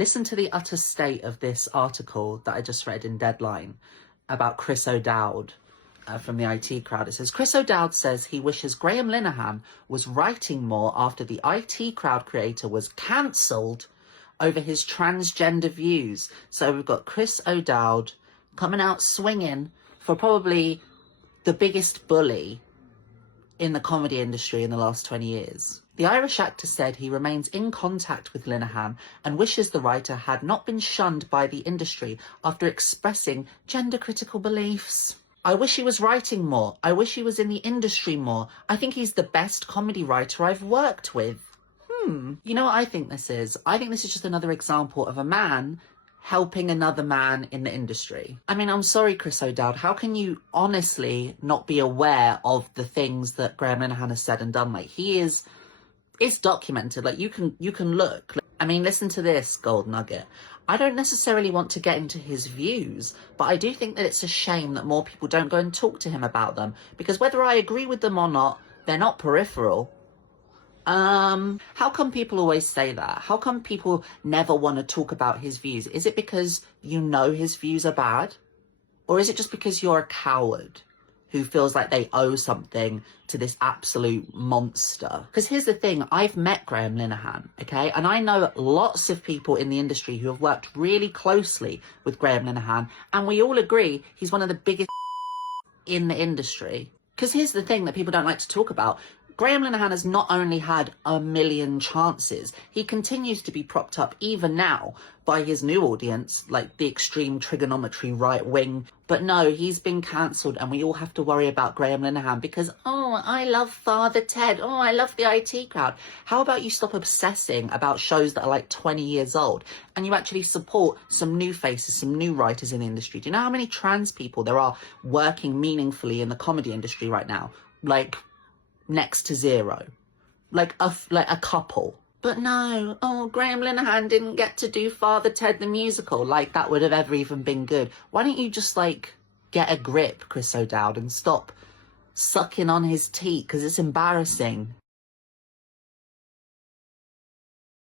Listen to the utter state of this article that I just read in Deadline about Chris O'Dowd from the IT crowd. It says, Chris O'Dowd says he wishes Graham Linehan was writing more after the IT crowd creator was cancelled over his transgender views. So we've got Chris O'Dowd coming out swinging for probably the biggest bully in the comedy industry in the last 20 years. The Irish actor said he remains in contact with Linehan and wishes the writer had not been shunned by the industry after expressing gender-critical beliefs. I wish he was writing more. I wish he was in the industry more. I think he's the best comedy writer I've worked with. You know what I think this is? I think this is just another example of a man helping another man in the industry. I mean, I'm sorry, Chris O'Dowd. How can you honestly not be aware of the things that Graham Linehan has said and done? Like, it's documented. Like, you can look. I mean, listen to this gold nugget. I don't necessarily want to get into his views, but I do think that it's a shame that more people don't go and talk to him about them, because whether I agree with them or not, they're not peripheral. How come people always say that? How come people never want to talk about his views? Is it because you know his views are bad? Or is it just because you're a coward who feels like they owe something to this absolute monster? Because here's the thing, I've met Graham Linehan, okay? And I know lots of people in the industry who have worked really closely with Graham Linehan, and we all agree he's one of the biggest in the industry. Because here's the thing that people don't like to talk about. Graham Linehan has not only had a million chances, he continues to be propped up even now by his new audience, like the extreme trigonometry right wing. But no, he's been cancelled, and we all have to worry about Graham Linehan because, oh, I love Father Ted. Oh, I love the IT crowd. How about you stop obsessing about shows that are like 20 years old and you actually support some new faces, some new writers in the industry? Do you know how many trans people there are working meaningfully in the comedy industry right now? Like, next to zero, like a couple. But no, oh, Graham Linehan didn't get to do Father Ted the musical, like that would have ever even been good. Why don't you just like get a grip, Chris O'Dowd, and stop sucking on his teat, because it's embarrassing.